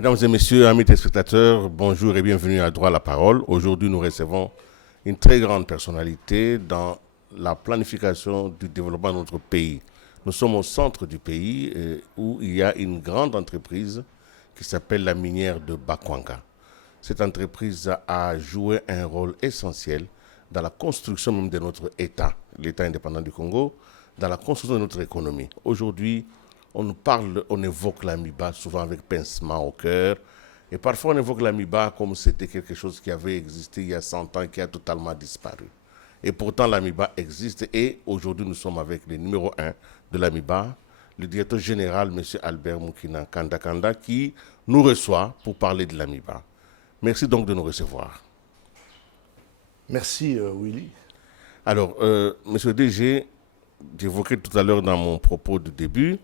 Mesdames et messieurs, amis téléspectateurs, bonjour et bienvenue à Droit à la parole. Aujourd'hui, nous recevons une très grande personnalité dans la planification du développement de notre pays. Nous sommes au centre du pays où il y a une grande entreprise qui s'appelle la minière de Bakwanga. Cette entreprise a joué un rôle essentiel dans la construction même de notre État, l'État indépendant du Congo, dans la construction de notre économie. Aujourd'hui, on nous parle, on évoque l'AMIBA souvent avec pincement au cœur. Et parfois, on évoque l'AMIBA comme c'était quelque chose qui avait existé il y a 100 ans et qui a totalement disparu. Et pourtant, l'AMIBA existe et aujourd'hui, nous sommes avec le numéro 1 de l'AMIBA, le directeur général, M. Albert Moukina Kanda, qui nous reçoit pour parler de l'AMIBA. Merci donc de nous recevoir. Merci, Willy. Alors, Monsieur DG, j'évoquais tout à l'heure dans mon propos de début,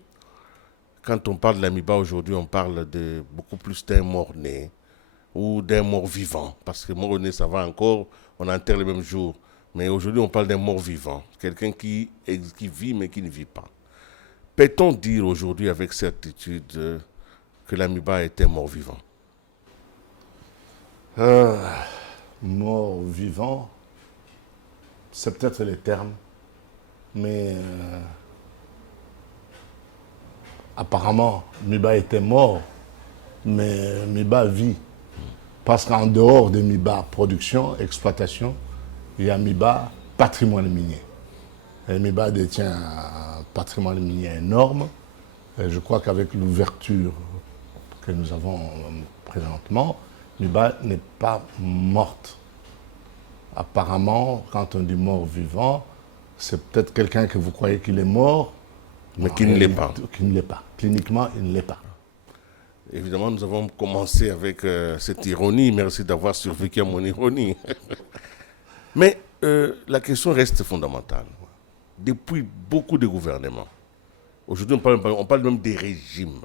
quand on parle de l'AMIBA aujourd'hui, on parle de beaucoup plus d'un mort-né ou d'un mort-vivant. Parce que mort-né, ça va encore, on enterre le même jour. Mais aujourd'hui, on parle d'un mort-vivant. Quelqu'un qui vit mais qui ne vit pas. Peut-on dire aujourd'hui avec certitude que l'AMIBA est un mort-vivant? Mort-vivant, c'est peut-être les termes, mais apparemment, MIBA était mort, mais MIBA vit. Parce qu'en dehors de MIBA production, exploitation, il y a MIBA patrimoine minier. Et MIBA détient un patrimoine minier énorme. Et je crois qu'avec l'ouverture que nous avons présentement, MIBA n'est pas morte. Apparemment, quand on dit mort-vivant, c'est peut-être quelqu'un que vous croyez qu'il est mort, mais qui ne l'est pas. Qui ne l'est pas. Cliniquement, il ne l'est pas. Évidemment, nous avons commencé avec cette ironie. Merci d'avoir survécu à mon ironie. Mais la question reste fondamentale. Depuis beaucoup de gouvernements, aujourd'hui on parle même des régimes,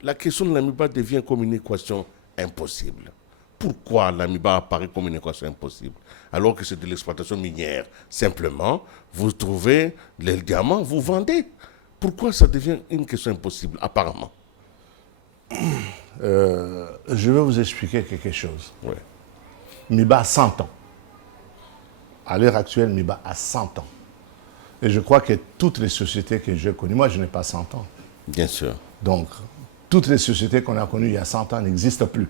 la question de l'AMIBA devient comme une équation impossible. Pourquoi l'AMIBA apparaît comme une équation impossible alors que c'est de l'exploitation minière? Simplement, vous trouvez les diamants, vous vendez. Pourquoi ça devient une question impossible, apparemment? Je vais vous expliquer quelque chose. Ouais. MIBA a 100 ans. À l'heure actuelle, MIBA a 100 ans. Et je crois que toutes les sociétés que j'ai connues, moi je n'ai pas 100 ans. Bien sûr. Donc, toutes les sociétés qu'on a connues il y a 100 ans n'existent plus.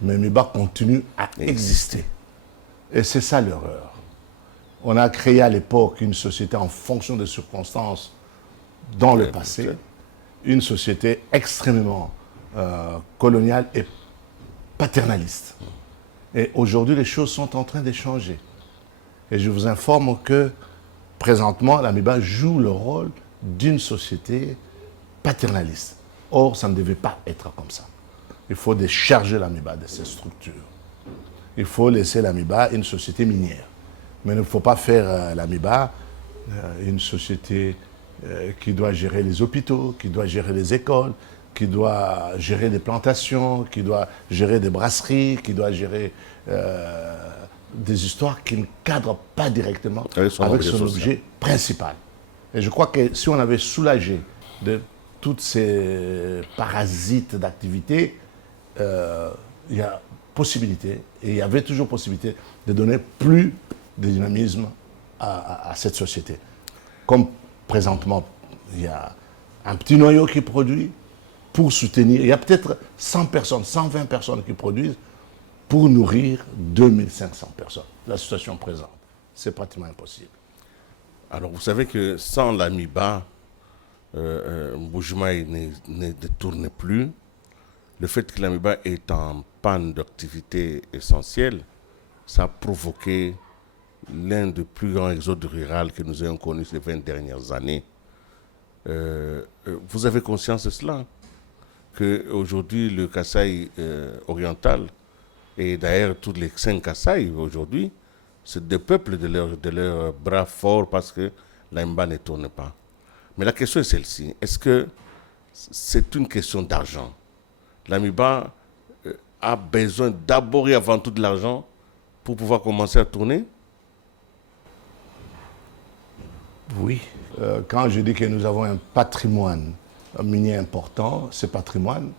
Mais MIBA continue à exister. Et c'est ça l'erreur. On a créé à l'époque une société en fonction des circonstances dans le passé, une société extrêmement coloniale et paternaliste. Et aujourd'hui, les choses sont en train de changer. Et je vous informe que présentement, l'AMIBA joue le rôle d'une société paternaliste. Or, ça ne devait pas être comme ça. Il faut décharger l'AMIBA de ses structures. Il faut laisser l'AMIBA une société minière. Mais il ne faut pas faire l'AMIBA une société qui doit gérer les hôpitaux, qui doit gérer les écoles, qui doit gérer des plantations, qui doit gérer des brasseries, qui doit gérer des histoires qui ne cadrent pas directement avec son objet principal. Et je crois que si on avait soulagé de toutes ces parasites d'activité, il y a possibilité, et il y avait toujours possibilité de donner plus de dynamisme à cette société. Comme présentement, il y a un petit noyau qui produit pour soutenir, il y a peut-être 100 personnes, 120 personnes qui produisent pour nourrir 2500 personnes. La situation présente, c'est pratiquement impossible. Alors, vous savez que sans l'AMIBA, Mbujimayi ne tourne plus. Le fait que l'AMIBA est en panne d'activité essentielle, ça a provoqué l'un des plus grands exodes ruraux que nous ayons connus ces 20 dernières années. Vous avez conscience de cela? Qu'aujourd'hui, le Kasaï oriental, et d'ailleurs tous les 5 Kasaï aujourd'hui, c'est des peuples de leur bras forts parce que l'AMIBA ne tourne pas. Mais la question est celle-ci. Est-ce que c'est une question d'argent? L'AMIBA a besoin d'abord et avant tout de l'argent pour pouvoir commencer à tourner? Oui. Quand je dis que nous avons un patrimoine minier important, ce patrimoine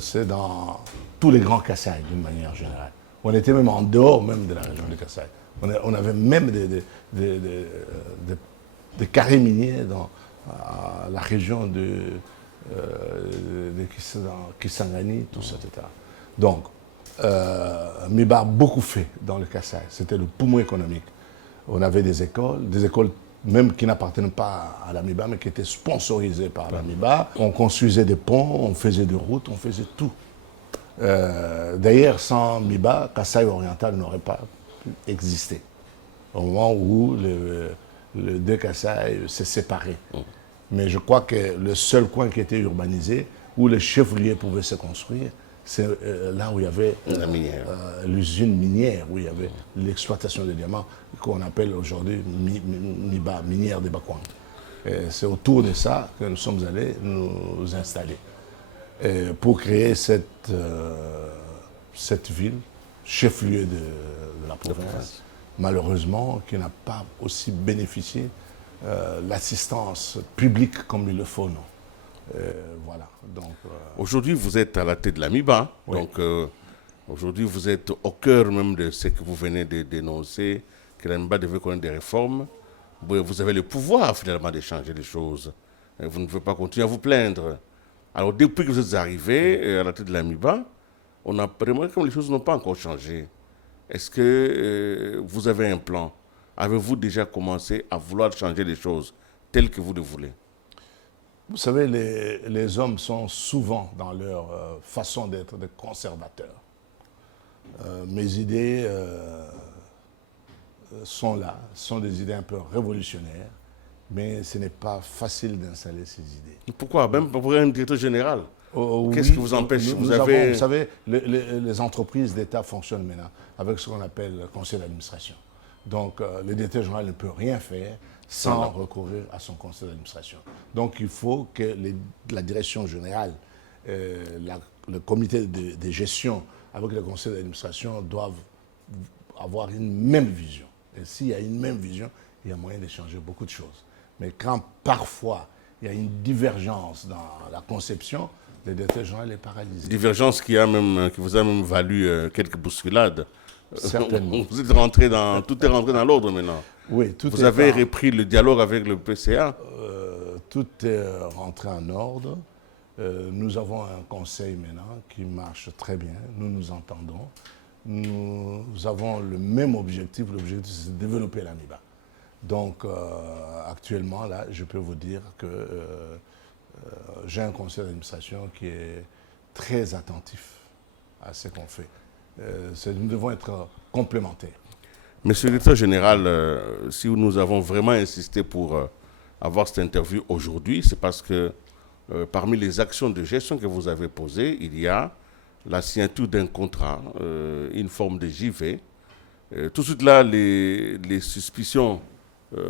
c'est dans tous les grands Kasaï, d'une manière générale. On était même en dehors même de la région de Kasaï. On avait même des carrés miniers dans la région de Kisangani, tout ça, etc. Donc, Miba a beaucoup fait dans le Kasaï. C'était le poumon économique. On avait des écoles même qui n'appartenaient pas à la Miba, mais qui étaient sponsorisées par la Miba. On construisait des ponts, on faisait des routes, on faisait tout. D'ailleurs, sans Miba, Kasaï oriental n'aurait pas pu exister. Au moment où le deux Kasaï s'est séparé. Mais je crois que le seul coin qui était urbanisé, où les chefs-lieux pouvaient se construire, c'est là où il y avait l'usine minière, où il y avait l'exploitation des diamants, qu'on appelle aujourd'hui Miba, minière de Bakwang. C'est autour de ça que nous sommes allés nous installer. Pour créer cette ville, chef-lieu de la province, malheureusement, qui n'a pas aussi bénéficié l'assistance publique comme il le faut, non. Voilà. Donc, aujourd'hui, vous êtes à la tête de la MIBA. Oui. Donc, aujourd'hui, vous êtes au cœur même de ce que vous venez de dénoncer, que la MIBA devait connaître des réformes. Vous avez le pouvoir, finalement, de changer les choses. Vous ne pouvez pas continuer à vous plaindre. Alors, depuis que vous êtes arrivé à la tête de la MIBA, on a remarqué que les choses n'ont pas encore changé. Est-ce que vous avez un plan? Avez-vous déjà commencé à vouloir changer les choses telles que vous le voulez? Vous savez, les hommes sont souvent dans leur façon d'être des conservateurs. Mes idées sont là, sont des idées un peu révolutionnaires, mais ce n'est pas facile d'installer ces idées. Pourquoi? Même pour un directeur général? Qu'est-ce qui vous empêche? Vous savez, les entreprises d'État fonctionnent maintenant avec ce qu'on appelle le conseil d'administration. Donc, le directeur général ne peut rien faire sans recourir à son conseil d'administration. Donc, il faut que la direction générale, le comité de gestion avec le conseil d'administration doivent avoir une même vision. Et s'il y a une même vision, il y a moyen de changer beaucoup de choses. Mais quand parfois il y a une divergence dans la conception, le directeur général est paralysé. Divergence qui vous a même valu quelques bousculades. Certainement. Vous êtes rentré dans, tout est rentré dans l'ordre maintenant. Oui, tout vous avez repris le dialogue avec le PCA. Tout est rentré en ordre. Nous avons un conseil maintenant qui marche très bien. Nous nous entendons. Nous avons le même objectif. L'objectif, c'est de développer la MIBA. Donc, actuellement, là, je peux vous dire que j'ai un conseil d'administration qui est très attentif à ce qu'on fait. Nous devons être complémentaires. Monsieur le directeur général, si nous avons vraiment insisté pour avoir cette interview aujourd'hui, c'est parce que parmi les actions de gestion que vous avez posées, il y a la signature d'un contrat, une forme de JV. Tout de suite là, les suspicions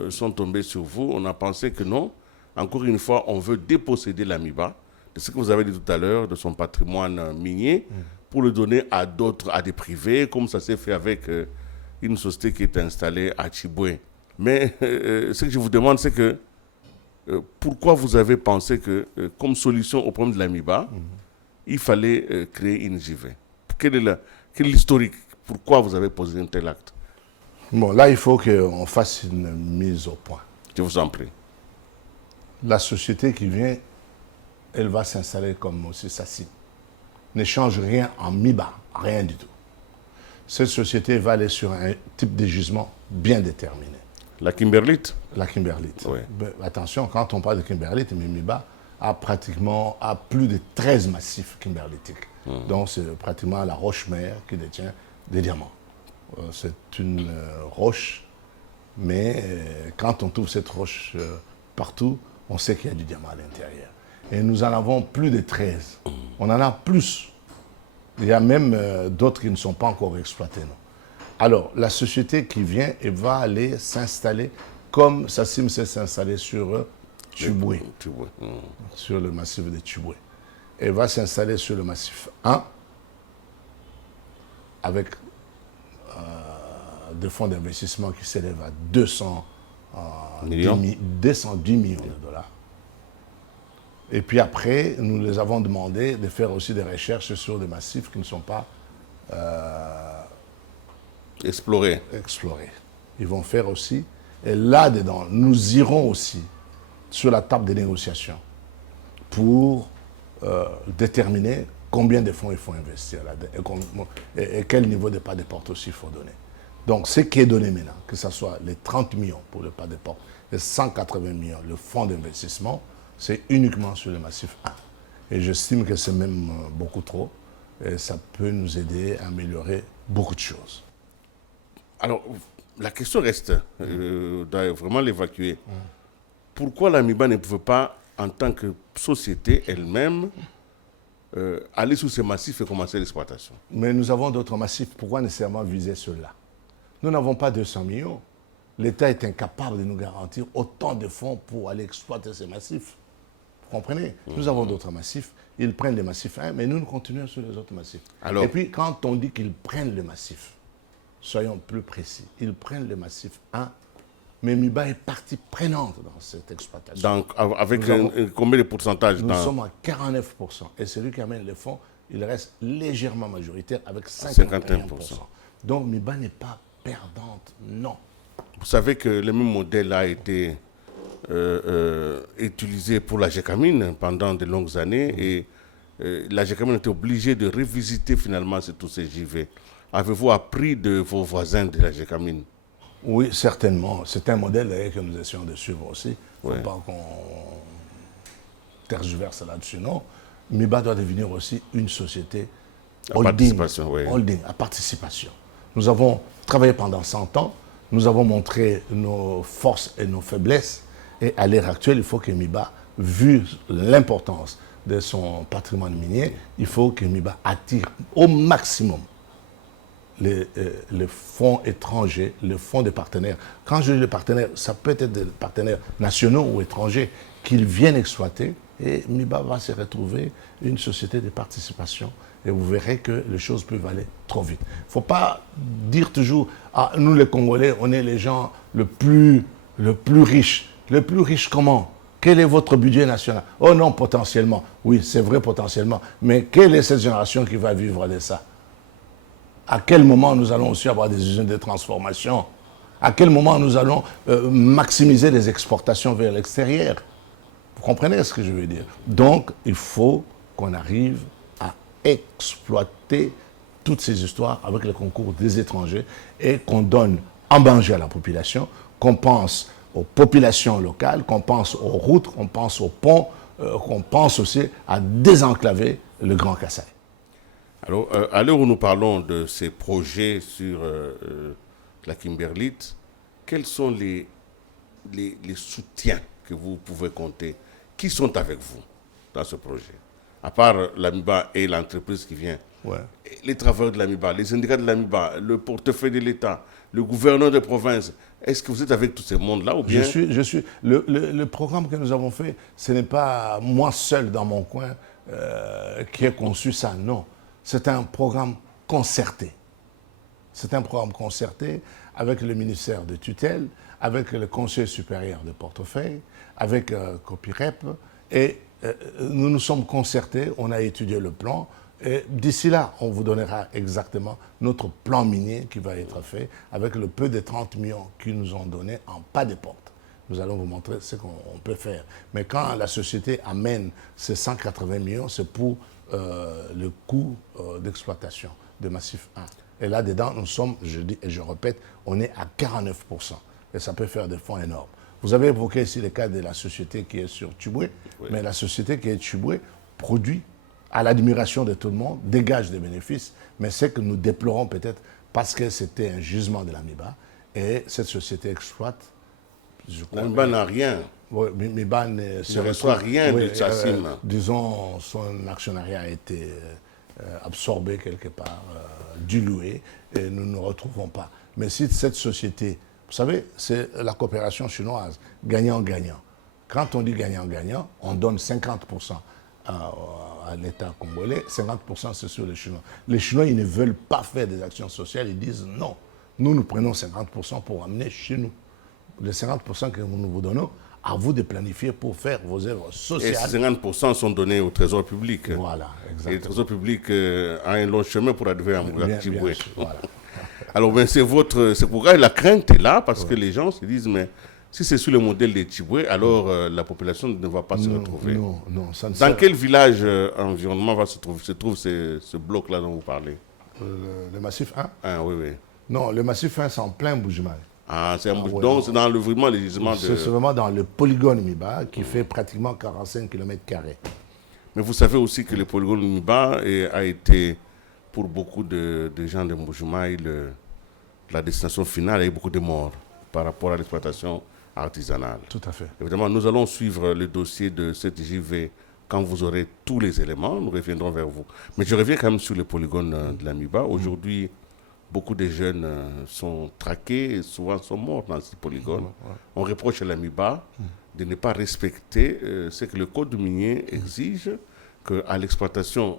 sont tombées sur vous. On a pensé que non. Encore une fois, on veut déposséder la MIBA de ce que vous avez dit tout à l'heure, de son patrimoine minier, pour le donner à d'autres, à des privés, comme ça s'est fait avec une société qui est installée à Tchiboué. Mais ce que je vous demande, c'est que pourquoi vous avez pensé que, comme solution au problème de la MIBA, il fallait créer une JV? Quel est l'historique? Pourquoi vous avez posé un tel acte? Bon, là, il faut qu'on fasse une mise au point. Je vous en prie. La société qui vient, elle va s'installer comme aussi Sassi. Ne change rien en MIBA, rien du tout. Cette société va aller sur un type de gisement bien déterminé. La Kimberlite? La Kimberlite. Oui. Mais attention, quand on parle de Kimberlite, MIBA a plus de 13 massifs kimberlitiques. Donc c'est pratiquement la roche-mère qui détient des diamants. C'est une roche, mais quand on trouve cette roche partout, on sait qu'il y a du diamant à l'intérieur. Et nous en avons plus de 13. On en a plus. Il y a même d'autres qui ne sont pas encore exploités. Non. Alors, la société qui vient et va aller s'installer comme Sassim s'est installé sur Tchiboué, sur le massif de Tchiboué. Elle va s'installer sur le massif 1 avec des fonds d'investissement qui s'élèvent à 210 millions de dollars. Et puis après, nous les avons demandé de faire aussi des recherches sur des massifs qui ne sont pas Explorer. explorés. Ils vont faire aussi. Et là-dedans, nous irons aussi sur la table des négociations pour déterminer combien de fonds il faut investir là-dedans et quel niveau de pas de porte aussi il faut donner. Donc, ce qui est donné maintenant, que ce soit les 30 millions pour le pas de porte, les 180 millions, le fonds d'investissement, c'est uniquement sur le massif 1. Et j'estime que c'est même beaucoup trop. Et ça peut nous aider à améliorer beaucoup de choses. Alors, la question reste, doit vraiment l'évacuer. Pourquoi l'AMIBA ne pouvait pas, en tant que société elle-même, aller sous ces massifs et commencer l'exploitation? Mais nous avons d'autres massifs. Pourquoi nécessairement viser ceux-là? Nous n'avons pas 200 millions. L'État est incapable de nous garantir autant de fonds pour aller exploiter ces massifs. Vous comprenez? Nous avons d'autres massifs. Ils prennent les massifs 1, mais nous continuons sur les autres massifs. Alors, et puis, quand on dit qu'ils prennent le massif, soyons plus précis, ils prennent le massif 1, mais MIBA est partie prenante dans cette exploitation. donc, avec combien de pourcentage Nous sommes à 49%. Et celui qui amène les fonds, il reste légèrement majoritaire avec 51%. Donc, MIBA n'est pas perdante, non. Vous savez que le même modèle a été utilisé pour la Gécamine pendant de longues années et la Gécamine était obligée de revisiter finalement tous ces JV. Avez-vous appris de vos voisins de la Gécamine? Oui, certainement. C'est un modèle que nous essayons de suivre aussi. Il ne faut pas qu'on tergiverse là-dessus, non. MIBA doit devenir aussi une société holding, à participation. Nous avons travaillé pendant 100 ans, nous avons montré nos forces et nos faiblesses, et à l'heure actuelle, il faut que MIBA, vu l'importance de son patrimoine minier, il faut que MIBA attire au maximum les fonds étrangers, les fonds des partenaires. Quand je dis les partenaires, ça peut être des partenaires nationaux ou étrangers qu'ils viennent exploiter, et MIBA va se retrouver une société de participation. Et vous verrez que les choses peuvent aller trop vite. Il ne faut pas dire toujours, ah, nous les Congolais, on est les gens le plus riches. Le plus riche comment? Quel est votre budget national? Oh non, potentiellement. Oui, c'est vrai potentiellement. Mais quelle est cette génération qui va vivre de ça? À quel moment nous allons aussi avoir des usines de transformation? À quel moment nous allons maximiser les exportations vers l'extérieur? Vous comprenez ce que je veux dire? Donc, il faut qu'on arrive à exploiter toutes ces histoires avec le concours des étrangers et qu'on donne en manger à la population, qu'on pense aux populations locales, qu'on pense aux routes, qu'on pense aux ponts, qu'on pense aussi à désenclaver le Grand Kassai. Alors, à l'heure où nous parlons de ces projets sur la Kimberlite, quels sont les soutiens que vous pouvez compter? Qui sont avec vous dans ce projet? À part l'AMIBA et l'entreprise qui vient, les travailleurs de l'AMIBA, les syndicats de l'AMIBA, le portefeuille de l'État, le gouverneur de province, est-ce que vous êtes avec tous ces mondes-là ou bien... Le programme que nous avons fait, ce n'est pas moi seul dans mon coin qui ai conçu ça, non. C'est un programme concerté. C'est un programme concerté avec le ministère de tutelle, avec le Conseil supérieur de portefeuille, avec Copirep. Et nous nous sommes concertés, on a étudié le plan. Et d'ici là, on vous donnera exactement notre plan minier qui va être fait avec le peu de 30 millions qu'ils nous ont donné en pas de porte. Nous allons vous montrer ce qu'on peut faire. Mais quand la société amène ces 180 millions, c'est pour le coût d'exploitation de Massif 1. Et là-dedans, nous sommes, je dis et je répète, on est à 49%. Et ça peut faire des fonds énormes. Vous avez évoqué ici le cas de la société qui est sur Tchiboué, mais la société qui est Tchiboué produit à l'admiration de tout le monde, dégage des bénéfices, mais c'est que nous déplorons peut-être parce que c'était un gisement de l'AMIBA et cette société exploite. L'AMIBA n'a rien. Oui, MIBA ne reçoit rien de Chassim. Disons, son actionnariat a été absorbé quelque part, dilué, et nous ne nous retrouvons pas. Mais si cette société, vous savez, c'est la coopération chinoise, gagnant-gagnant. Quand on dit gagnant-gagnant, on donne 50% à l'État congolais, 50% c'est sur les Chinois. Les Chinois, ils ne veulent pas faire des actions sociales, ils disent non. Nous prenons 50% pour amener chez nous. Les 50% que nous vous donnons, À vous de planifier pour faire vos œuvres Et sociales. 50% sont donnés au trésor public. Voilà, Et le exactement. trésor public a un long chemin pour arriver à Moula-Tiboué. sûr, voilà. Alors, ben, c'est pourquoi la crainte est là, parce que les gens se disent, mais si c'est sur le modèle des Tiboué, alors la population ne va pas se retrouver. Non, ça ne Dans sert- quel village environnement se trouve ce bloc-là dont vous parlez? le massif 1? Ah, oui, oui. Non, le massif 1, c'est en plein Bujumal. Ah, ouais, donc, c'est dans vraiment les gisements de... C'est vraiment dans le polygone Miba qui fait pratiquement 45 km². Mais vous savez aussi que le polygone Miba a été, pour beaucoup de gens de Mbujimaï, la destination finale. Il y a eu beaucoup de morts par rapport à l'exploitation artisanale. Tout à fait. Évidemment, nous allons suivre le dossier de cette JV quand vous aurez tous les éléments. Nous reviendrons vers vous. Mais je reviens quand même sur le polygone de la Miba. Aujourd'hui, beaucoup de jeunes sont traqués et souvent sont morts dans ce polygone. On reproche à la Miba de ne pas respecter ce que le code minier exige, qu'à l'exploitation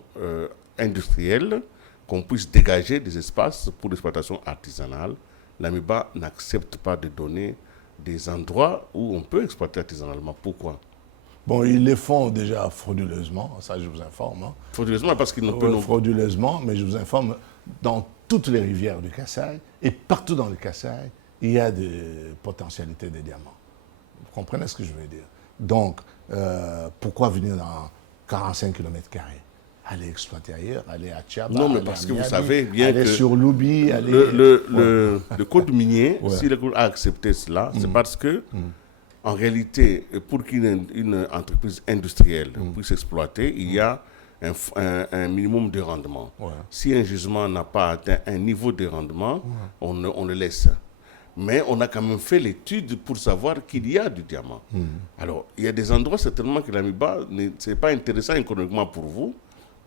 industrielle, qu'on puisse dégager des espaces pour l'exploitation artisanale. La Miba n'accepte pas de donner des endroits où on peut exploiter artisanalement. Pourquoi? Bon, ils les font déjà frauduleusement, ça je vous informe. Hein. Frauduleusement parce qu'ils ne peuvent... Frauduleusement, mais je vous informe, dans toutes les rivières du Kasaï et partout dans le Kasaï, il y a des potentialités de diamants. Vous comprenez ce que je veux dire? Donc, pourquoi venir dans 45 km²? Aller exploiter ailleurs, aller à Tchaba, Non, mais aller parce à que vous Miami, savez bien aller que sur Loubi, aller... le code minier, Ouais. si le code a accepté cela, c'est parce que, en réalité, pour qu'une entreprise industrielle puisse exploiter, il y a un minimum de rendement. Ouais. Si un gisement n'a pas atteint un niveau de rendement, on le laisse. Mais on a quand même fait l'étude pour savoir qu'il y a du diamant. Alors, il y a des endroits certainement que la Miba, ce n'est pas intéressant économiquement pour vous,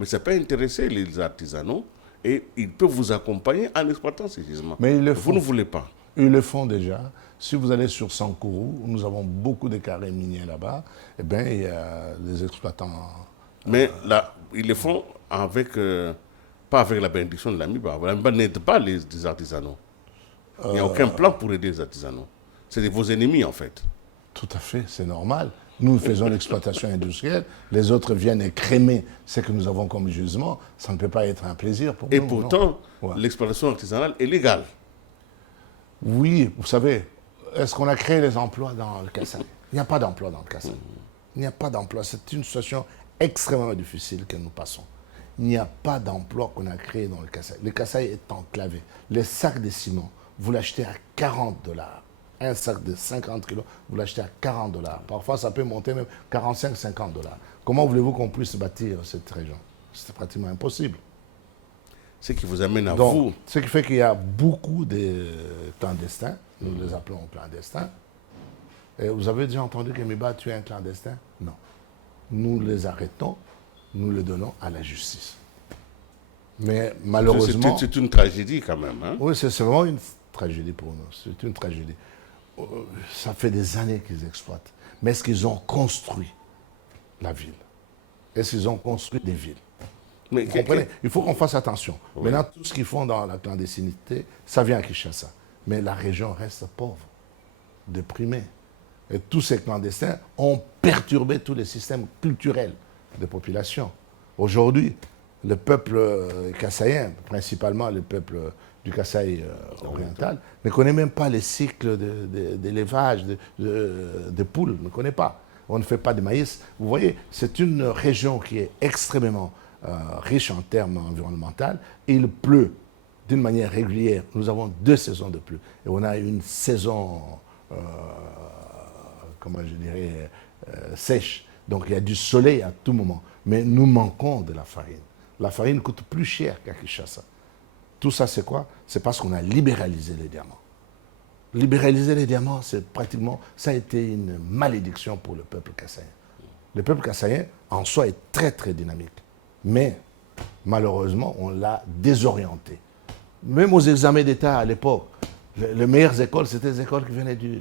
mais ça peut intéresser les artisanaux et ils peuvent vous accompagner en exploitant ces gisements. Mais ils le Vous font. ne voulez pas. Ils le font déjà. Si vous allez sur Sankourou, où nous avons beaucoup de carrés miniers là-bas, eh bien, il y a des exploitants. Mais là, ils le font avec, pas avec la bénédiction de la Miba. La Miba n'aide pas les artisanaux. Il n'y a aucun plan pour aider les artisanaux. C'est vos ennemis, en fait. Tout à fait, c'est normal. Nous faisons l'exploitation industrielle, les autres viennent écrémer ce que nous avons comme gisement. Ça ne peut pas être un plaisir pour Et nous. pourtant, non. Ouais. l'exploitation artisanale est légale. Oui, vous savez, est-ce qu'on a créé des emplois dans le Kasaï? Il n'y a pas d'emploi dans le Kasaï. Il n'y a pas d'emploi. C'est une situation extrêmement difficile que nous passons. Il n'y a pas d'emploi qu'on a créé dans le Kasaï. Le Kasaï est enclavé. Les sacs de ciment, vous l'achetez à 40 $. Un sac de 50 kilos, vous l'achetez à 40 $. Parfois, ça peut monter même 45-50 $. Comment voulez-vous qu'on puisse bâtir cette région? C'est pratiquement impossible. Ce qui vous amène à Donc, vous. ce qui fait qu'il y a beaucoup de clandestins, nous les appelons clandestins. Et vous avez déjà entendu que Miba a tué un clandestin? Non. Nous les arrêtons, nous les donnons à la justice. Mais malheureusement... C'est une tragédie quand même. Hein? Oui, c'est vraiment une tragédie pour nous. C'est une tragédie. Ça fait des années qu'ils exploitent. Mais est-ce qu'ils ont construit la ville? Est-ce qu'ils ont construit des villes? Mais Vous comprenez? Il faut qu'on fasse attention. Oui. Maintenant, tout ce qu'ils font dans la clandestinité, ça vient à Kinshasa. Mais la région reste pauvre, déprimée. Et tous ces clandestins ont perturbé tous les systèmes culturels des populations. Aujourd'hui, le peuple kassaïen, principalement le peuple du Kasaï oriental, ne connaît même pas les cycles d'élevage de poules, ne connaît pas. On ne fait pas de maïs. Vous voyez, c'est une région qui est extrêmement riche en termes environnementaux. Il pleut d'une manière régulière. Nous avons 2 saisons de pluie. Et on a une saison, comment je dirais, sèche. Donc il y a du soleil à tout moment. Mais nous manquons de la farine. La farine coûte plus cher qu'à Kinshasa. Tout ça, c'est quoi? C'est parce qu'on a libéralisé les diamants. Libéraliser les diamants, c'est pratiquement, ça a été une malédiction pour le peuple kassaïen. Le peuple kassaïen, en soi, est très, très dynamique. Mais, malheureusement, on l'a désorienté. Même aux examens d'État à l'époque, Les meilleures écoles, c'était les écoles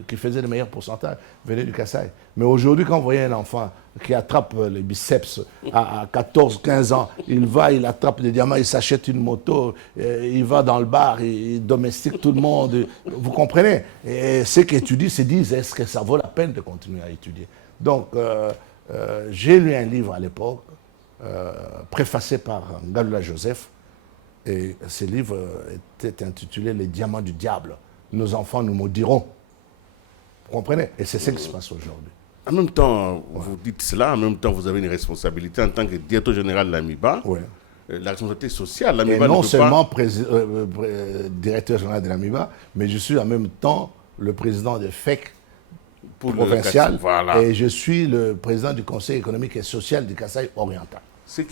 qui faisaient le meilleur pourcentage, venaient du Kasaï. Mais aujourd'hui, quand vous voyez un enfant qui attrape les biceps à 14, 15 ans, il attrape des diamants, il s'achète une moto, il va dans le bar, il domestique tout le monde. Vous comprenez? Et ceux qui étudient se disent, est-ce que ça vaut la peine de continuer à étudier? Donc, j'ai lu un livre à l'époque, préfacé par Ngaloula Joseph, et ce livre était intitulé « Les diamants du diable ». Nos enfants nous maudiront. Vous comprenez? Et c'est ce qui se passe aujourd'hui. En même temps, vous dites cela, en même temps, vous avez une responsabilité en tant que directeur général de l'AMIBA. Ouais. La responsabilité sociale, Et l'AMIBA non ne peut seulement pas... directeur général de l'AMIBA, mais je suis en même temps le président de FEC pour provincial, voilà. et je suis le président du Conseil économique et social du Kasaï oriental.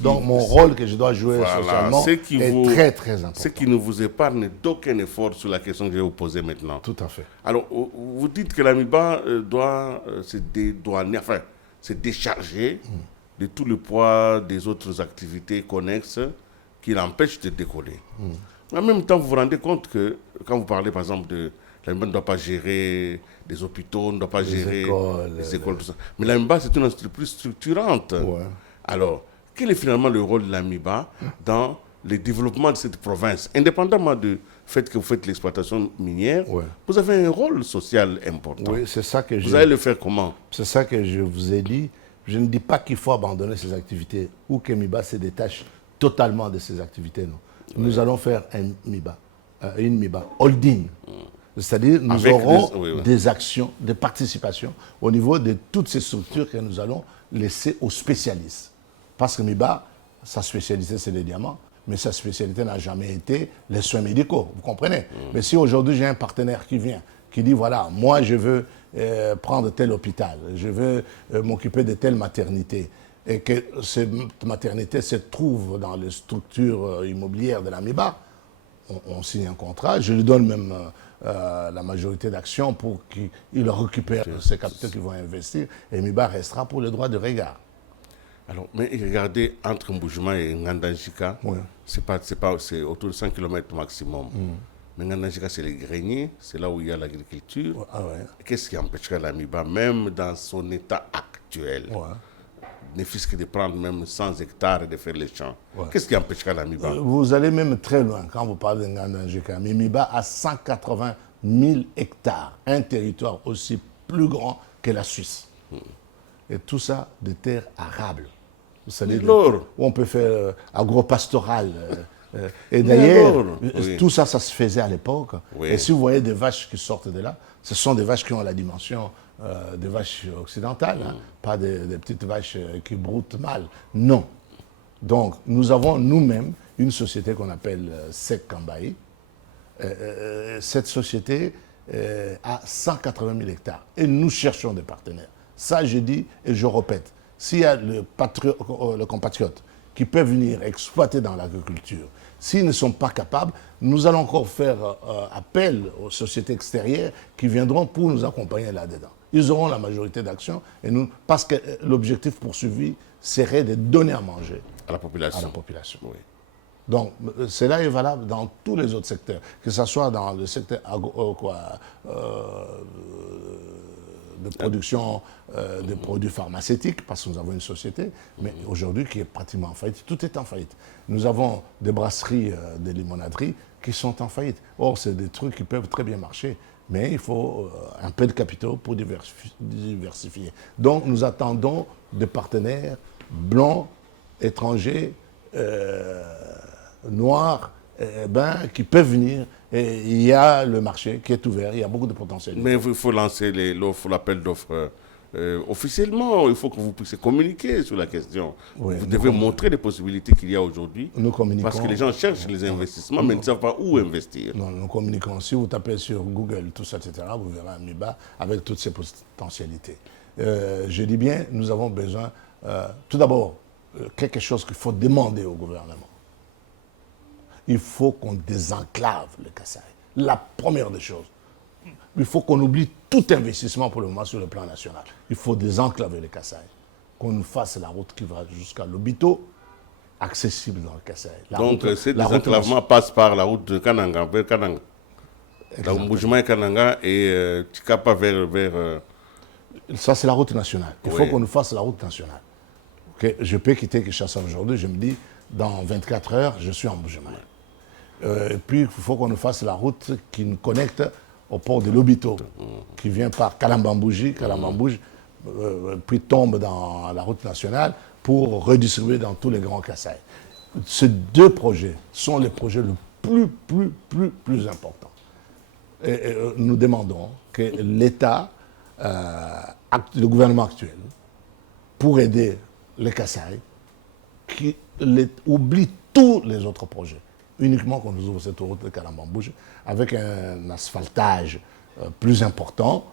Donc mon vous... rôle que je dois jouer voilà. socialement est très très important. Ce qui ne vous épargne d'aucun effort sur la question que je vais vous poser maintenant. Tout à fait. Alors, vous dites que l'AMIBA doit se dédouaner, enfin, se décharger de tout le poids des autres activités connexes qui l'empêchent de décoller. Mais en même temps, vous vous rendez compte que quand vous parlez par exemple de l'AMIBA ne doit pas gérer des hôpitaux, ne doit pas gérer les écoles, tout ça. Mais l'AMIBA, c'est une entreprise structurante. Ouais. Alors, quel est finalement le rôle de l'AMIBA dans le développement de cette province? Indépendamment du fait que vous faites l'exploitation minière, vous avez un rôle social important. Oui, c'est ça que vous allez le faire comment? C'est ça que je vous ai dit. Je ne dis pas qu'il faut abandonner ces activités ou que MIBA se détache totalement de ces activités. Non. Nous allons faire une MIBA holding. C'est-à-dire nous aurons des actions de participation au niveau de toutes ces structures que nous allons laisser aux spécialistes. Parce que MIBA, sa spécialité, c'est les diamants, mais sa spécialité n'a jamais été les soins médicaux, vous comprenez? Mais si aujourd'hui j'ai un partenaire qui vient, qui dit, voilà, moi je veux prendre tel hôpital, je veux m'occuper de telle maternité, et que cette maternité se trouve dans les structures immobilières de la MIBA, on signe un contrat, je lui donne même la majorité d'actions pour qu'il récupère ces capitaux qu'ils vont investir, et MIBA restera pour le droit de regard. Alors, mais regardez, entre Mboujima et Ngandanjika, c'est autour de 100 km maximum. Mais Ngandanjika, c'est les greniers, c'est là où il y a l'agriculture. Qu'est-ce qui empêcherait l'AMIBA, même dans son état actuel, ne fût-ce que de prendre même 100 hectares et de faire les champs? Qu'est-ce qui empêcherait l'AMIBA? Vous allez même très loin quand vous parlez de Ngandanjika. Mais MIBA a 180 000 hectares, un territoire aussi plus grand que la Suisse. Et tout ça de terres arables. Vous savez, où on peut faire agropastoral. Et d'ailleurs, tout ça, ça se faisait à l'époque. Et si vous voyez des vaches qui sortent de là, ce sont des vaches qui ont la dimension des vaches occidentales, pas des petites vaches qui broutent mal. Non. Donc, nous avons nous-mêmes une société qu'on appelle SEC Kambaï. Cette société a 180 000 hectares. Et nous cherchons des partenaires. Ça, je dis et je répète. S'il y a le compatriote qui peut venir exploiter dans l'agriculture, s'ils ne sont pas capables, nous allons encore faire appel aux sociétés extérieures qui viendront pour nous accompagner là-dedans. Ils auront la majorité d'actions parce que l'objectif poursuivi serait de donner à manger à la population. Donc, cela est valable dans tous les autres secteurs, que ce soit dans le secteur de production de produits pharmaceutiques, parce que nous avons une société, mais aujourd'hui qui est pratiquement en faillite. Tout est en faillite. Nous avons des brasseries, des limonaderies qui sont en faillite. Or, c'est des trucs qui peuvent très bien marcher, mais il faut un peu de capitaux pour diversifier. Donc, nous attendons des partenaires blancs, étrangers, noirs, qui peuvent venir. Et il y a le marché qui est ouvert, il y a beaucoup de potentiel. Mais il faut lancer l'appel d'offres officiellement, il faut que vous puissiez communiquer sur la question. Vous devez montrer les possibilités qu'il y a aujourd'hui. Nous communiquons. Parce que les gens cherchent les investissements, mais ne savent pas où investir. Non, nous communiquons. Si vous tapez sur Google, tout ça, etc., vous verrez un MIBA avec toutes ses potentialités. Je dis bien, nous avons besoin, tout d'abord, quelque chose qu'il faut demander au gouvernement. Il faut qu'on désenclave le Kasaï. La première des choses. Il faut qu'on oublie tout investissement pour le moment sur le plan national. Il faut désenclaver le Kasaï. Qu'on nous fasse la route qui va jusqu'à Lobito, accessible dans le Kasaï. Donc, ce désenclavement passe par la route de Kananga vers Kananga. Donc, Mbuji-Mayi Kananga et Tchikapa vers Ça, c'est la route nationale. Il faut Oui. qu'on nous fasse la route nationale. Ok, je peux quitter Kinshasa aujourd'hui, je me dis, dans 24 heures, je suis en Mbuji-Mayi. Et puis, il faut qu'on nous fasse la route qui nous connecte au port de Lobito, qui vient par Kalambambouji, puis tombe dans la route nationale pour redistribuer dans tous les grands Kasaï. Ces deux projets sont les projets les plus importants. Et nous demandons que l'État, le gouvernement actuel, pour aider les Kasaï, qui oublie tous les autres projets. Uniquement qu'on nous ouvre cette route de Kalambambouji avec un asphaltage plus important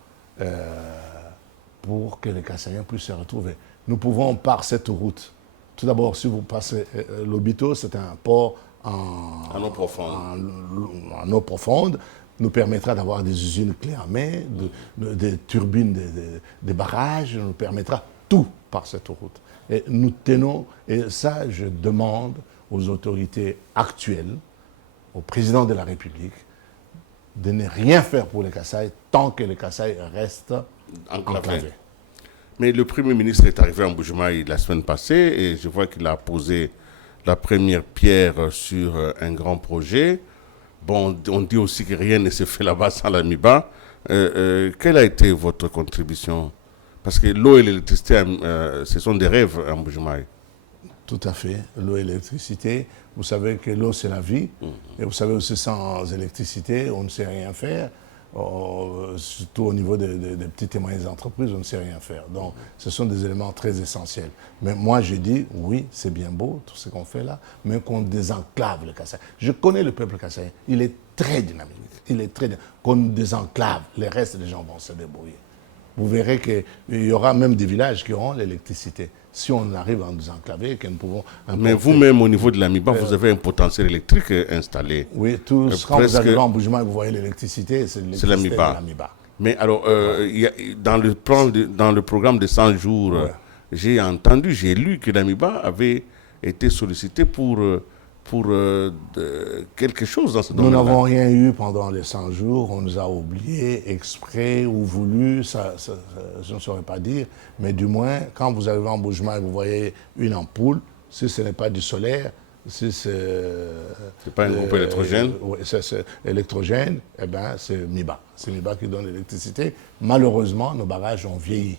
pour que les Kassaïens puissent se retrouver. Nous pouvons, par cette route, tout d'abord, si vous passez Lobito, c'est un port en eau profonde, nous permettra d'avoir des usines clés en main, des turbines, des barrages, nous permettra tout par cette route. Et nous tenons, et ça je demande aux autorités actuelles, au président de la République, de ne rien faire pour les Kasaï tant que les Kasaï restent enclavés. Mais le Premier ministre est arrivé en Mbuji-Mayi la semaine passée et je vois qu'il a posé la première pierre sur un grand projet. Bon, on dit aussi que rien ne se fait là-bas sans la MIBA. Quelle a été votre contribution? Parce que l'eau et l'électricité, ce sont des rêves en Mbuji-Mayi. Tout à fait. L'eau et l'électricité, vous savez que l'eau, c'est la vie. Et vous savez aussi, sans électricité, on ne sait rien faire. Surtout au niveau des petites et moyennes entreprises, on ne sait rien faire. Donc, ce sont des éléments très essentiels. Mais moi, je dis, oui, c'est bien beau, tout ce qu'on fait là, mais qu'on désenclave le Kasaï. Je connais le peuple kasaïen, il est très dynamique. Il est très dynamique. Qu'on désenclave, les restes des gens vont se débrouiller. Vous verrez qu'il y aura même des villages qui auront l'électricité. Si on arrive à nous enclaver, que nous pouvons... Mais vous-même, au niveau de la MIBA, vous avez un potentiel électrique installé. Oui, quand vous arrivez en Mbuji-Mayi, vous voyez l'électricité, c'est l'électricité de la MIBA. Mais alors, dans le programme de 100 jours, j'ai entendu, j'ai lu que la MIBA avait été sollicitée pour quelque chose dans ce domaine-là. Nous n'avons rien eu pendant les 100 jours, on nous a oubliés, exprès ou voulu, je ne saurais pas dire, mais du moins, quand vous arrivez en Mbuji-Mayi, vous voyez une ampoule, si ce n'est pas du solaire, si c'est pas un groupe électrogène. Oui, c'est électrogène, eh bien c'est MIBA. C'est MIBA qui donne l'électricité. Malheureusement, nos barrages ont vieilli.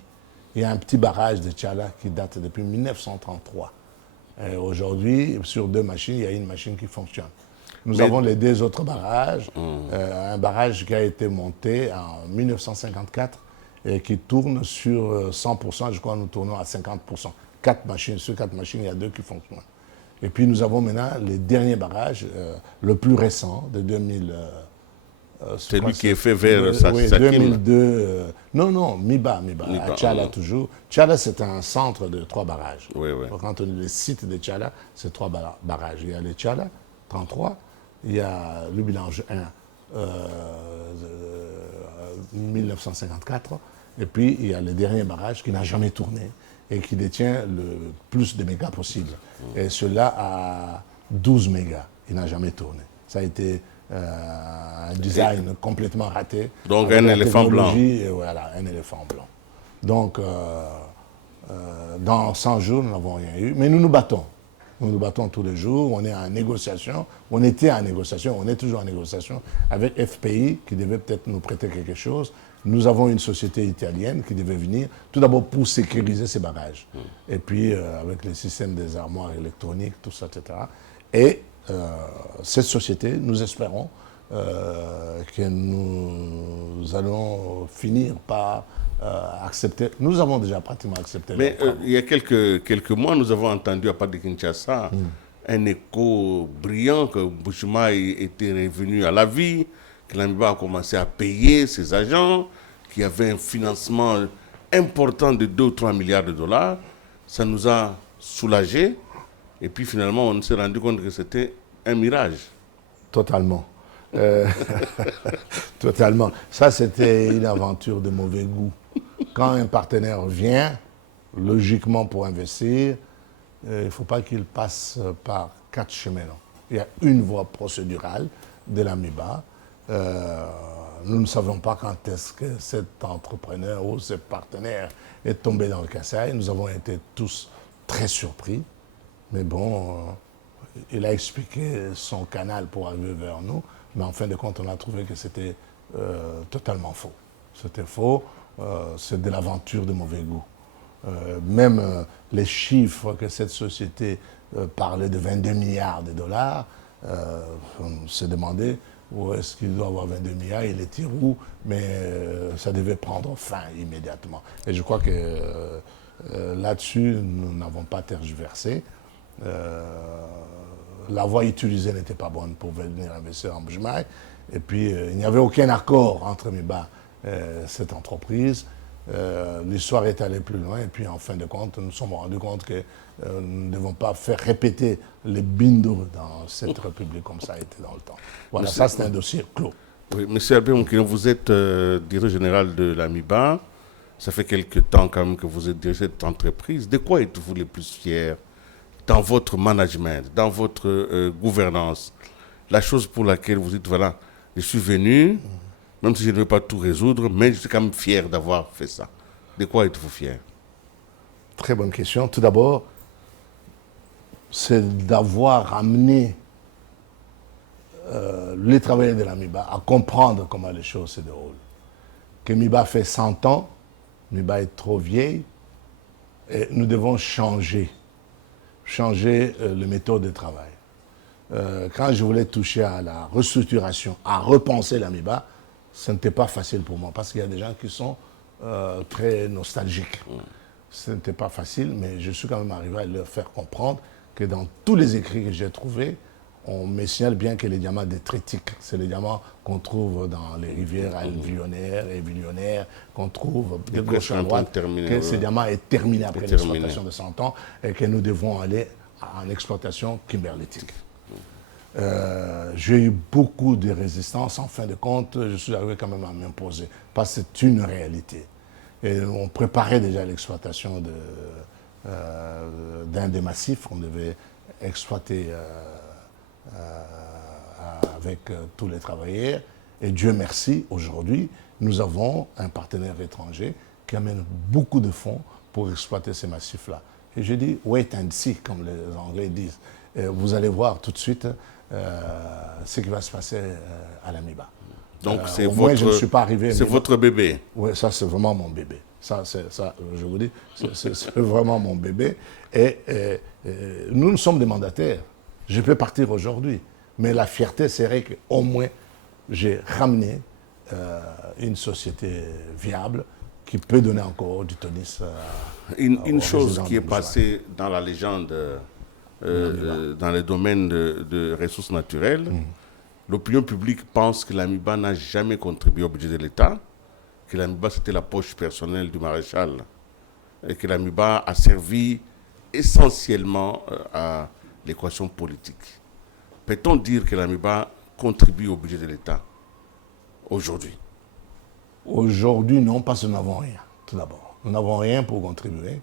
Il y a un petit barrage de Tchala qui date depuis 1933. Aujourd'hui, sur 2 machines, il y a une machine qui fonctionne. Nous avons les 2 autres barrages. Un barrage qui a été monté en 1954 et qui tourne sur 100%. Je crois que nous tournons à 50%. 4 machines. Sur 4 machines, il y a 2 qui fonctionnent. Et puis nous avons maintenant les derniers barrages, le plus récent, de 2000... c'est lui qui est fait vers Sakim. 2002. Non, MIBA, à Tchala toujours. Tchala, c'est un centre de 3 barrages. Oui. Quand on est le site de Tchala, c'est 3 barrages. Il y a le Tchala, 33, il y a le Bilange 1, 1954, et puis il y a le dernier barrage qui n'a jamais tourné et qui détient le plus de mégas possible. Et cela à 12 mégas. Il n'a jamais tourné. Ça a été... un design complètement raté. Donc un éléphant blanc. Voilà, un éléphant blanc. Donc, dans 100 jours, nous n'avons rien eu. Mais nous nous battons. Nous nous battons tous les jours. On est en négociation. On était en négociation. On est toujours en négociation avec FPI qui devait peut-être nous prêter quelque chose. Nous avons une société italienne qui devait venir, tout d'abord pour sécuriser ces barrages. Et puis, avec le système des armoires électroniques, tout ça, etc. Et cette société, nous espérons que nous allons finir par accepter. Nous avons déjà pratiquement accepté. Mais il y a quelques mois, nous avons entendu à part de Kinshasa un écho brillant que Mbuji-Mayi était revenu à la vie, que l'AMIBA a commencé à payer ses agents, qu'il y avait un financement important de 2 ou 3 milliards de dollars. Ça nous a soulagés. Et puis finalement, on s'est rendu compte que c'était un mirage. Totalement. Totalement. Ça, c'était une aventure de mauvais goût. Quand un partenaire vient, logiquement pour investir, il ne faut pas qu'il passe par 4 chemins. Il y a une voie procédurale de la MIBA. Nous ne savons pas quand est-ce que cet entrepreneur ou ce partenaire est tombé dans le Kasaï. Nous avons été tous très surpris. Mais bon, il a expliqué son canal pour arriver vers nous. Mais en fin de compte, on a trouvé que c'était totalement faux. C'était faux. C'est de l'aventure de mauvais goût. Même les chiffres que cette société parlait de 22 milliards de dollars, on s'est demandé où est-ce qu'il doit avoir 22 milliards, il est où, mais ça devait prendre fin immédiatement. Et je crois que là-dessus, nous n'avons pas tergiversé. La voie utilisée n'était pas bonne pour venir investir en Bujumaï. Et puis, il n'y avait aucun accord entre MIBA et cette entreprise. L'histoire est allée plus loin. Et puis, en fin de compte, nous nous sommes rendus compte que nous ne devons pas faire répéter les bindos dans cette république comme ça a été dans le temps. Voilà, ça c'est un dossier clos. Oui, Monsieur Albert Moukino, vous êtes directeur général de la MIBA. Ça fait quelque temps quand même que vous êtes dirigé de cette entreprise. De quoi êtes-vous le plus fier dans votre management, dans votre gouvernance? La chose pour laquelle vous dites, voilà, je suis venu, même si je ne veux pas tout résoudre, mais je suis quand même fier d'avoir fait ça. De quoi êtes-vous fier? Très bonne question. Tout d'abord, c'est d'avoir amené les travailleurs de la MIBA à comprendre comment les choses se déroulent. Que MIBA fait 100 ans, MIBA est trop vieille, et nous devons changer les méthodes de travail. Quand je voulais toucher à la restructuration, à repenser la MIBA, ce n'était pas facile pour moi, parce qu'il y a des gens qui sont très nostalgiques. Ce n'était pas facile, mais je suis quand même arrivé à leur faire comprendre que dans tous les écrits que j'ai trouvés, on me signale bien que les diamants détritiques, c'est les diamants qu'on trouve dans les rivières alvionnaires et millionnaires, qu'on trouve de gauche à droite, que ce diamant est terminé après l'exploitation de 100 ans et que nous devons aller en exploitation kimberlitique. J'ai eu beaucoup de résistance. En fin de compte, je suis arrivé quand même à m'imposer, parce que c'est une réalité. Et on préparait déjà l'exploitation d'un des massifs qu'on devait exploiter avec tous les travailleurs. Et Dieu merci, aujourd'hui, nous avons un partenaire étranger qui amène beaucoup de fonds pour exploiter ces massifs-là. Et je dis, wait and see, comme les Anglais disent. Et vous allez voir tout de suite ce qui va se passer à la MIBA. Donc c'est je ne suis pas arrivé. C'est votre bébé. Oui, ça c'est vraiment mon bébé. Ça, je vous dis, c'est vraiment mon bébé. Et nous sommes des mandataires. Je peux partir aujourd'hui, mais la fierté serait qu'au moins j'ai ramené une société viable qui peut donner encore du tonus. Une chose qui est passée dans la légende, dans le domaine de ressources naturelles, l'opinion publique pense que la MIBA n'a jamais contribué au budget de l'État, que la MIBA c'était la poche personnelle du maréchal, et que la MIBA a servi essentiellement à l'équation politique. Peut-on dire que la MIBA contribue au budget de l'État aujourd'hui? Aujourd'hui, non, parce que nous n'avons rien, tout d'abord. Nous n'avons rien pour contribuer.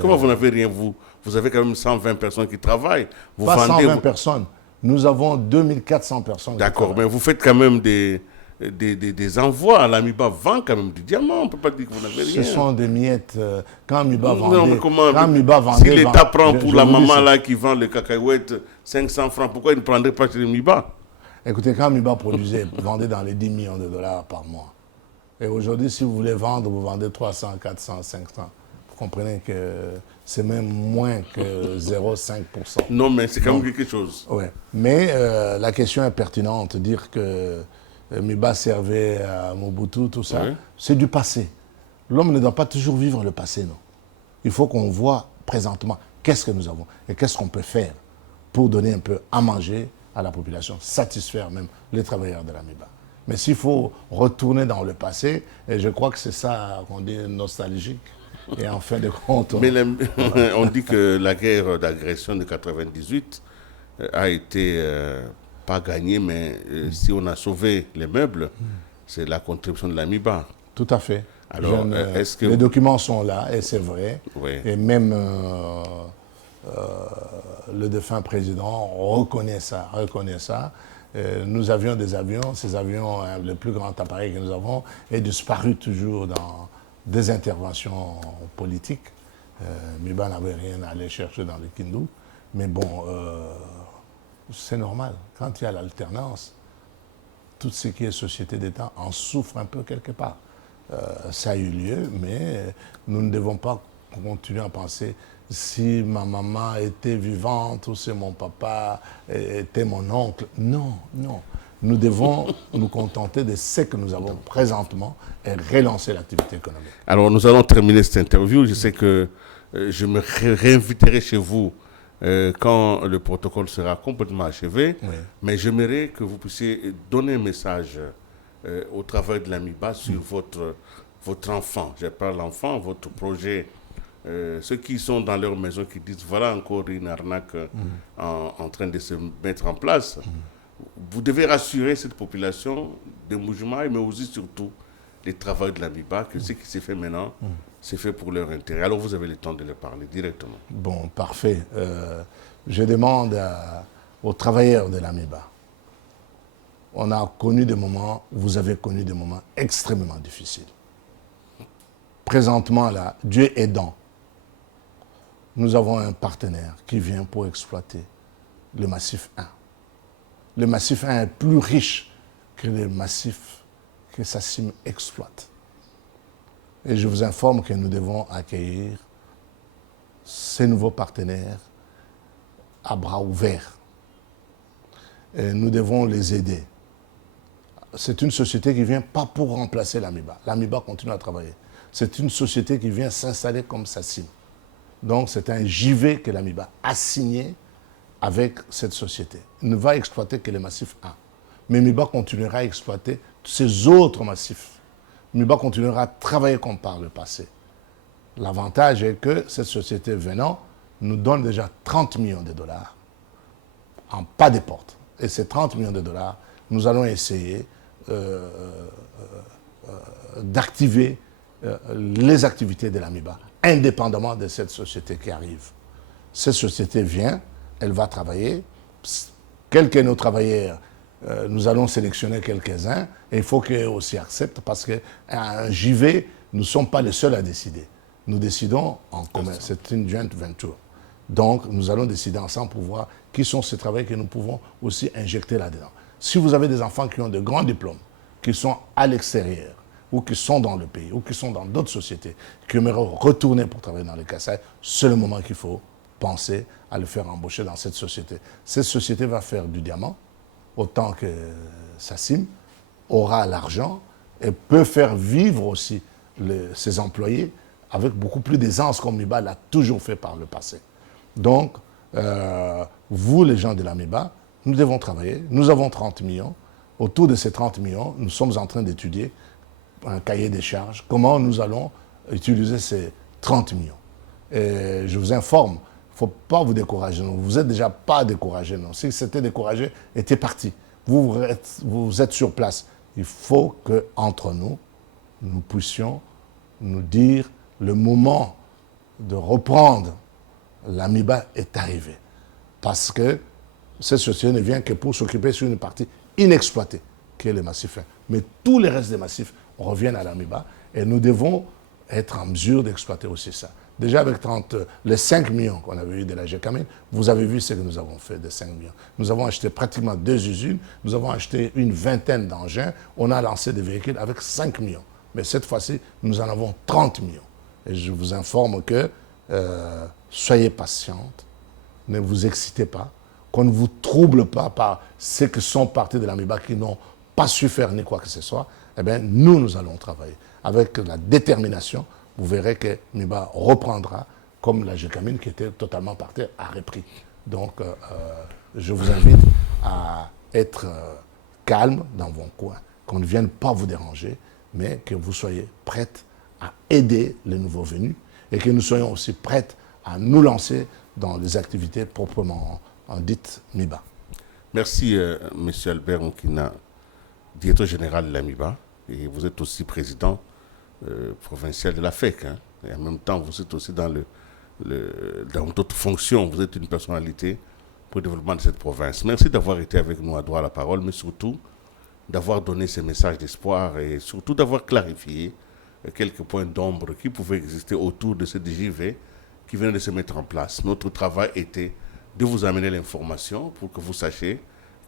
Comment vous n'avez rien, vous avez quand même 120 personnes qui travaillent. Vous pas vendez, 120 personnes. Nous avons 2400 personnes. D'accord, mais vous faites quand même des envois. La MIBA vend quand même du diamant. On ne peut pas dire que vous n'avez rien. Ce sont des miettes. Quand MIBA vendait... Non, mais comment, quand MIBA vendait... Si l'État prend pour la maman là qui vend le cacahuète 500 francs, pourquoi il ne prendrait pas chez le MIBA? Écoutez, quand MIBA produisait, vendait dans les 10 millions de dollars par mois. Et aujourd'hui, si vous voulez vendre, vous vendez 300, 400, 500. Vous comprenez que c'est même moins que 0,5%. Non, mais c'est quand même quelque chose. Oui. Mais la question est pertinente. Dire que MIBA servait à Mobutu, tout ça, oui, c'est du passé. L'homme ne doit pas toujours vivre le passé, non. Il faut qu'on voit présentement qu'est-ce que nous avons et qu'est-ce qu'on peut faire pour donner un peu à manger à la population, satisfaire même les travailleurs de la MIBA. Mais s'il faut retourner dans le passé, et je crois que c'est ça qu'on dit nostalgique, et en fin de compte... Mais on dit que la guerre d'agression de 98 a été, pas gagnée, mais si on a sauvé les meubles, c'est la contribution de la MIBA. Tout à fait. Alors, est-ce que... Les documents sont là, et c'est vrai. Oui. Et même le défunt président reconnaît ça. Nous avions des avions, ces avions, le plus grand appareil que nous avons, est disparu toujours dans des interventions politiques. Miba n'avait rien à aller chercher dans le Kindu. Mais bon, c'est normal. Quand il y a l'alternance, tout ce qui est société d'État en souffre un peu quelque part. Ça a eu lieu, mais nous ne devons pas continuer à penser si ma maman était vivante ou si mon papa était mon oncle. Non, non. Nous devons nous contenter de ce que nous avons présentement et relancer l'activité économique. Alors, nous allons terminer cette interview. Je sais que je me réinviterai chez vous quand le protocole sera complètement achevé. Oui. Mais j'aimerais que vous puissiez donner un message au travail de l'AMIBA sur votre enfant. Je parle l'enfant, votre projet. Ceux qui sont dans leur maison qui disent voilà encore une arnaque en train de se mettre en place. Vous devez rassurer cette population de Mbuji-Mayi, mais aussi surtout les travailleurs de l'AMIBA, que ce qui s'est fait maintenant, c'est fait pour leur intérêt. Alors vous avez le temps de leur parler directement. Bon, parfait. Je demande aux travailleurs de l'AMIBA. On a connu des moments, vous avez connu des moments extrêmement difficiles. Présentement, là, Dieu aidant, nous avons un partenaire qui vient pour exploiter le massif 1. Le massif 1 est plus riche que le massif que Sassim exploite. Et je vous informe que nous devons accueillir ces nouveaux partenaires à bras ouverts. Et nous devons les aider. C'est une société qui vient pas pour remplacer l'AMIBA. L'AMIBA continue à travailler. C'est une société qui vient s'installer comme Sassim. Donc c'est un JV que l'AMIBA a signé avec cette société. Il ne va exploiter que les massifs 1. Mais MIBA continuera à exploiter ces autres massifs. MIBA continuera à travailler comme par le passé. L'avantage est que cette société venant nous donne déjà 30 millions de dollars en pas des portes. Et ces 30 millions de dollars, nous allons essayer d'activer les activités de l'AMIBA, indépendamment de cette société qui arrive. Cette société vient, elle va travailler. Quels que nos travailleurs, nous allons sélectionner quelques-uns, et il faut qu'eux aussi acceptent, parce qu'un JV, nous ne sommes pas les seuls à décider. Nous décidons en commun, c'est une joint venture. Donc, nous allons décider ensemble pour voir qui sont ces travailleurs que nous pouvons aussi injecter là-dedans. Si vous avez des enfants qui ont de grands diplômes, qui sont à l'extérieur, ou qui sont dans le pays, ou qui sont dans d'autres sociétés, qui aimeraient retourner pour travailler dans les Kasaï, c'est le moment qu'il faut penser à le faire embaucher dans cette société. Cette société va faire du diamant, autant que Sassim, aura l'argent et peut faire vivre aussi ses employés avec beaucoup plus d'aisance comme MIBA l'a toujours fait par le passé. Donc, vous, les gens de l'AMIBA, nous devons travailler. Nous avons 30 millions. Autour de ces 30 millions, nous sommes en train d'étudier un cahier des charges, comment nous allons utiliser ces 30 millions. Et je vous informe, il ne faut pas vous décourager. Vous n'êtes déjà pas découragé. Non. Si c'était découragé, était parti. Vous êtes sur place. Il faut qu'entre nous, nous puissions nous dire le moment de reprendre l'AMIBA est arrivé. Parce que cette société ne vient que pour s'occuper sur une partie inexploitée, qui est le massif 1. Mais tous les restes des massifs reviennent à l'AMIBA et nous devons être en mesure d'exploiter aussi ça. Déjà avec les 5 millions qu'on avait eu de la GECAMIN, vous avez vu ce que nous avons fait de 5 millions. Nous avons acheté pratiquement 2 usines, nous avons acheté une vingtaine d'engins, on a lancé des véhicules avec 5 millions. Mais cette fois-ci, nous en avons 30 millions. Et je vous informe que soyez patiente, ne vous excitez pas, qu'on ne vous trouble pas par ceux qui sont partis de l'AMIBA qui n'ont pas su faire ni quoi que ce soit. Eh bien, nous allons travailler avec la détermination. Vous verrez que MIBA reprendra, comme la GECAMIN qui était totalement partie, a repris. Donc, je vous invite à être calme dans vos coins, qu'on ne vienne pas vous déranger, mais que vous soyez prêtes à aider les nouveaux venus et que nous soyons aussi prêtes à nous lancer dans les activités proprement dites MIBA. Merci, M. Albert Nkina, directeur général de la MIBA, et vous êtes aussi président provincial de la FEC. Hein, et en même temps, vous êtes aussi dans d'autres fonctions. Vous êtes une personnalité pour le développement de cette province. Merci d'avoir été avec nous à droit à la parole, mais surtout d'avoir donné ces messages d'espoir et surtout d'avoir clarifié quelques points d'ombre qui pouvaient exister autour de ce DJV qui venait de se mettre en place. Notre travail était de vous amener l'information pour que vous sachiez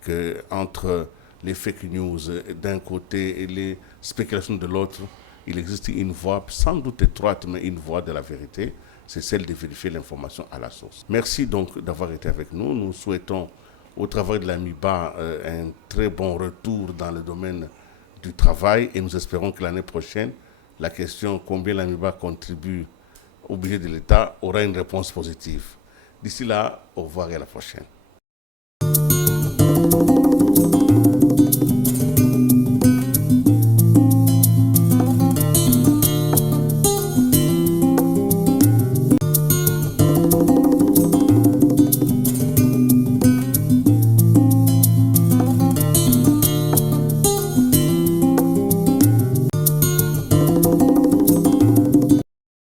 qu'entre les fake news d'un côté et les spéculations de l'autre, il existe une voie, sans doute étroite, mais une voie de la vérité, c'est celle de vérifier l'information à la source. Merci donc d'avoir été avec nous. Nous souhaitons au travail de la MIBA un très bon retour dans le domaine du travail et nous espérons que l'année prochaine, la question combien la MIBA contribue au budget de l'État aura une réponse positive. D'ici là, au revoir et à la prochaine.